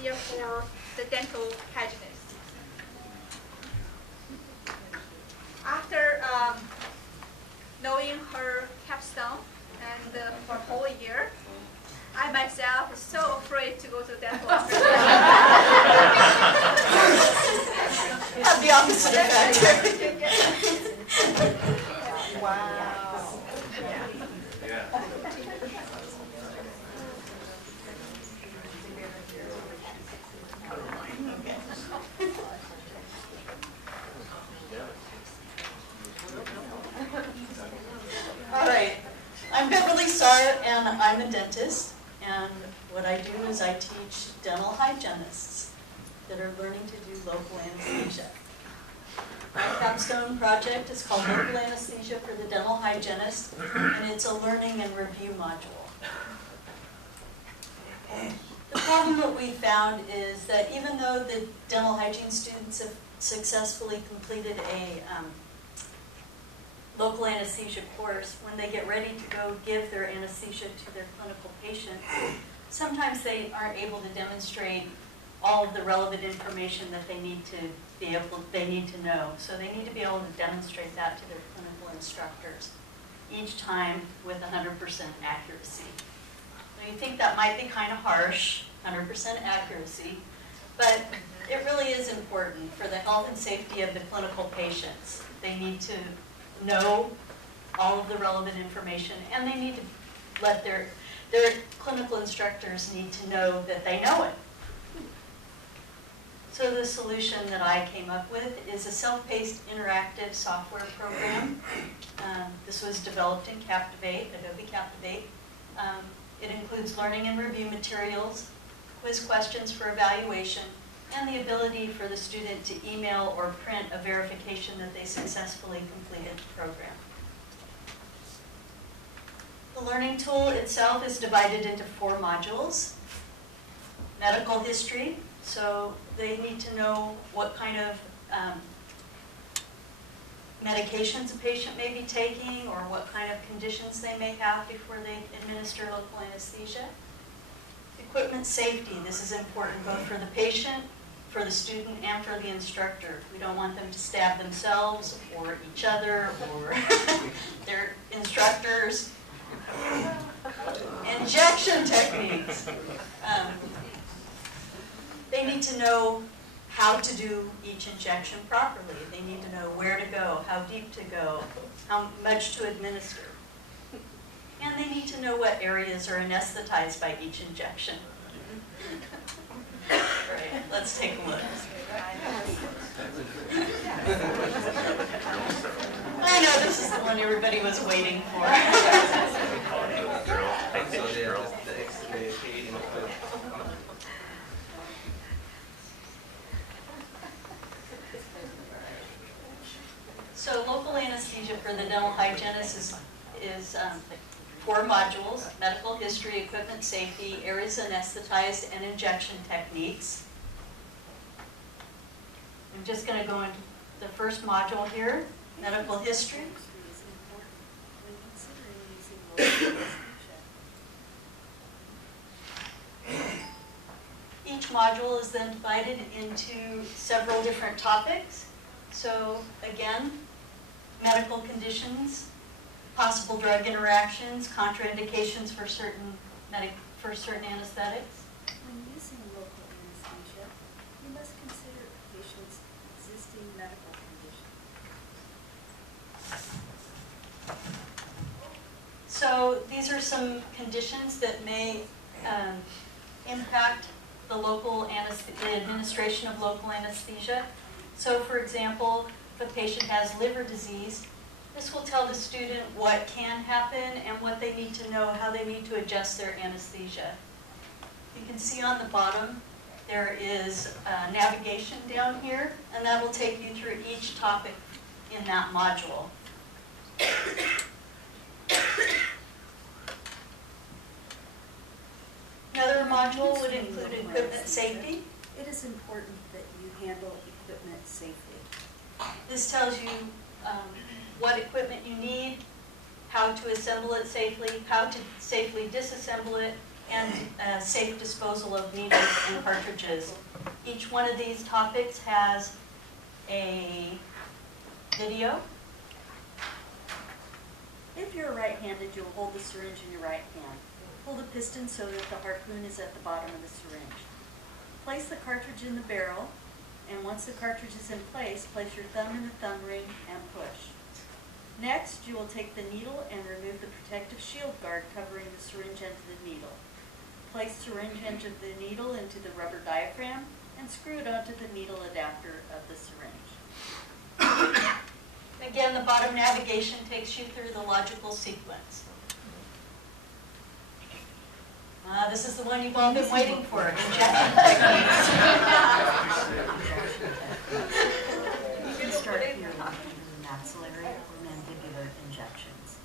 Anesthesia for the dental hygienist. After knowing her capstone and for a whole year, I myself was so afraid to go to dental office. Have the opposite effect. Wow. Yeah. All right. I'm Beverly Saar, and I'm a dentist. And what I do is I teach dental hygienists that are learning to do local anesthesia. My capstone project is called Local Anesthesia for the Dental Hygienist, and it's a learning and review module. The problem that we found is that even though the dental hygiene students have successfully completed a local anesthesia course, when they get ready to go give their anesthesia to their clinical patients, sometimes they aren't able to demonstrate all of the relevant information that they need to know. So they need to be able to demonstrate that to their clinical instructors each time with 100% accuracy. So you think that might be kind of harsh, 100% accuracy, but it really is important for the health and safety of the clinical patients. They need to know all of the relevant information, and they need to let their clinical instructors need to know that they know it. So the solution that I came up with is a self-paced interactive software program. This was developed in Captivate, Adobe Captivate. It includes learning and review materials, quiz questions for evaluation, and the ability for the student to email or print a verification that they successfully completed the program. The learning tool itself is divided into 4 modules. Medical history, so they need to know what kind of medications a patient may be taking or what kind of conditions they may have before they administer local anesthesia. Equipment safety, this is important both for the patient, for the student, and for the instructor. We don't want them to stab themselves or each other or their instructors. Injection techniques. They need to know how to do each injection properly. They need to know where to go, how deep to go, how much to administer. And they need to know what areas are anesthetized by each injection. All right, let's take a look. I know this is the one everybody was waiting for. So local anesthesia for the dental hygienist is 4 modules: medical history, equipment safety, areas anesthetized, and injection techniques. I'm just going to go into the first module here, medical history. Each module is then divided into several different topics. So again, medical conditions, possible drug interactions, contraindications for certain anesthetics. When using local anesthesia, you must consider a patient's existing medical condition. So these are some conditions that may impact the administration of local anesthesia. So for example, if a patient has liver disease, this will tell the student what can happen and what they need to know, how they need to adjust their anesthesia. You can see on the bottom there is navigation down here, and that will take you through each topic in that module. Another module would include equipment safety. It is important that you handle equipment safely. This tells you what equipment you need, how to assemble it safely, how to safely disassemble it, and safe disposal of needles and cartridges. Each one of these topics has a video. If you're right-handed, you'll hold the syringe in your right hand. Pull the piston so that the harpoon is at the bottom of the syringe. Place the cartridge in the barrel, and once the cartridge is in place your thumb in the thumb ring and push. Next, you will take the needle and remove the protective shield guard covering the syringe end of the needle. Place syringe end of the needle into the rubber diaphragm and screw it onto the needle adapter of the syringe. Again, the bottom navigation takes you through the logical sequence. This is the one you've all been waiting for, injection techniques. You can start here with maxillary or mandibular injections.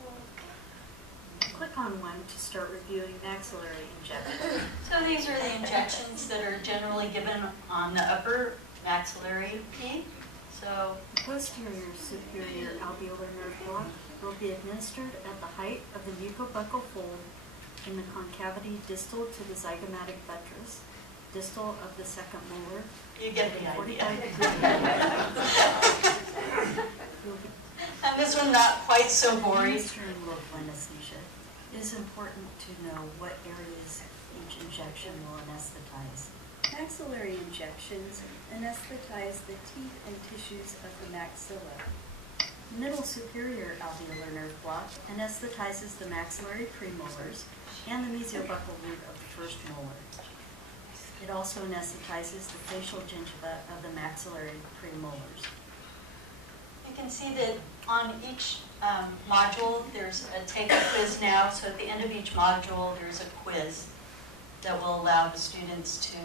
Click on one to start reviewing maxillary injections. So these are the injections that are generally given on the upper maxillary peak. So The posterior superior alveolar nerve block will be administered at the height of the mucobuccal fold in the concavity distal to the zygomatic buttress, distal of the second molar. you get the idea. 45 degrees. And this one not quite so gory. During local anesthesia, it is important to know what areas each injection will anesthetize. Maxillary injections anesthetize the teeth and tissues of the maxilla. Middle superior alveolar nerve block anesthetizes the maxillary premolars and the mesiobuccal root of the first molar. It also anesthetizes the facial gingiva of the maxillary premolars. You can see that on each module there's a take a quiz now. So at the end of each module there's a quiz that will allow the students to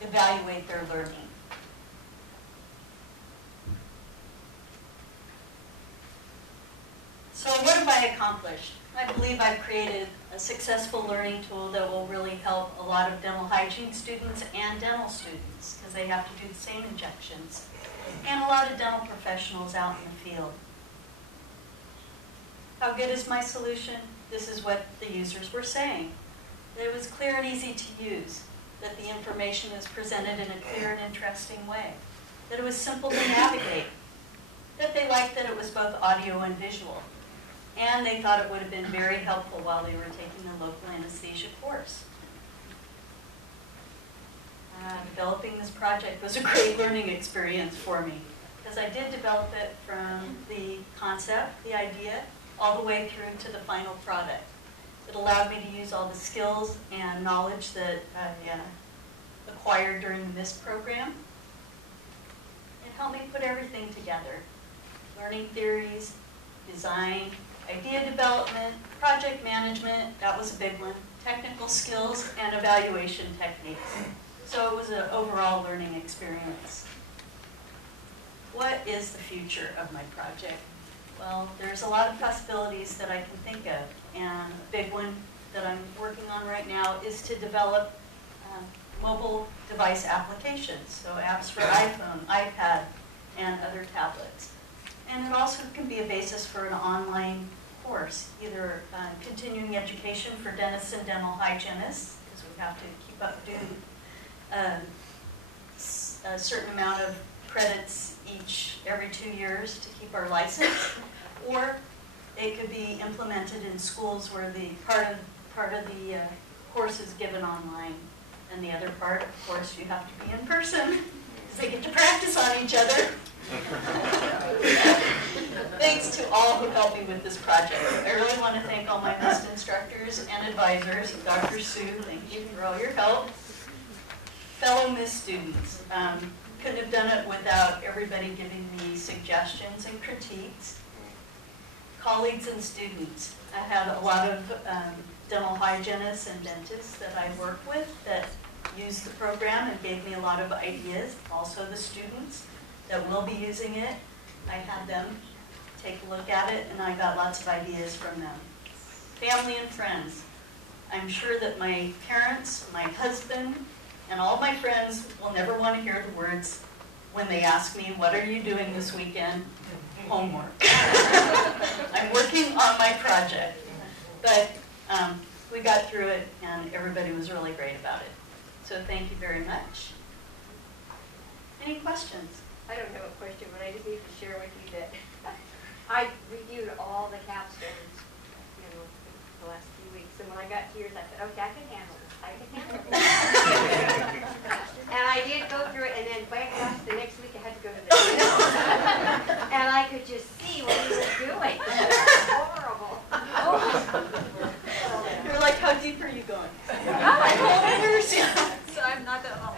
evaluate their learning. So what have I accomplished? I believe I've created a successful learning tool that will really help a lot of dental hygiene students and dental students because they have to do the same injections, and a lot of dental professionals out in the field. How good is my solution? This is what the users were saying. That it was clear and easy to use, that the information was presented in a clear and interesting way, that it was simple to navigate, that they liked that it was both audio and visual, and they thought it would have been very helpful while they were taking the local anesthesia course. Developing this project was a great learning experience for me because I did develop it from the concept, the idea, all the way through to the final product. It allowed me to use all the skills and knowledge that I acquired during the MIST program. It helped me put everything together. Learning theories, design, idea development, project management, that was a big one, technical skills, and evaluation techniques. So it was an overall learning experience. What is the future of my project? Well, there's a lot of possibilities that I can think of, and a big one that I'm working on right now is to develop mobile device applications, so apps for iPhone, iPad, and other tablets. And it also can be a basis for an online course, either continuing education for dentists and dental hygienists, because we have to keep up, do a certain amount of credits every 2 years to keep our license, or it could be implemented in schools where the part of the course is given online, and the other part, of course, you have to be in person because they get to practice on each other. Thanks to all who helped me with this project. I really want to thank all my MIST instructors and advisors. Dr. Sue, thank you for all your help. Fellow MIST students, couldn't have done it without everybody giving me suggestions and critiques. Colleagues and students, I had a lot of dental hygienists and dentists that I work with that used the program and gave me a lot of ideas. Also the students that will be using it, I had them take a look at it and I got lots of ideas from them. Family and friends. I'm sure that my parents, my husband, and all my friends will never want to hear the words when they ask me, what are you doing this weekend? Homework. I'm I'm working on my project. But we got through it, and everybody was really great about it. So thank you very much. Any questions? I don't have a question, but I just need to share with you that I reviewed all the capstones, the last few weeks, and when I got to yours, I said, okay, I can handle this. I can handle this. And I did go through it, and then, by gosh, the next week I had to go to the and I could just see what he was doing. It was horrible. You're like, how deep are you going? So I'm not that long.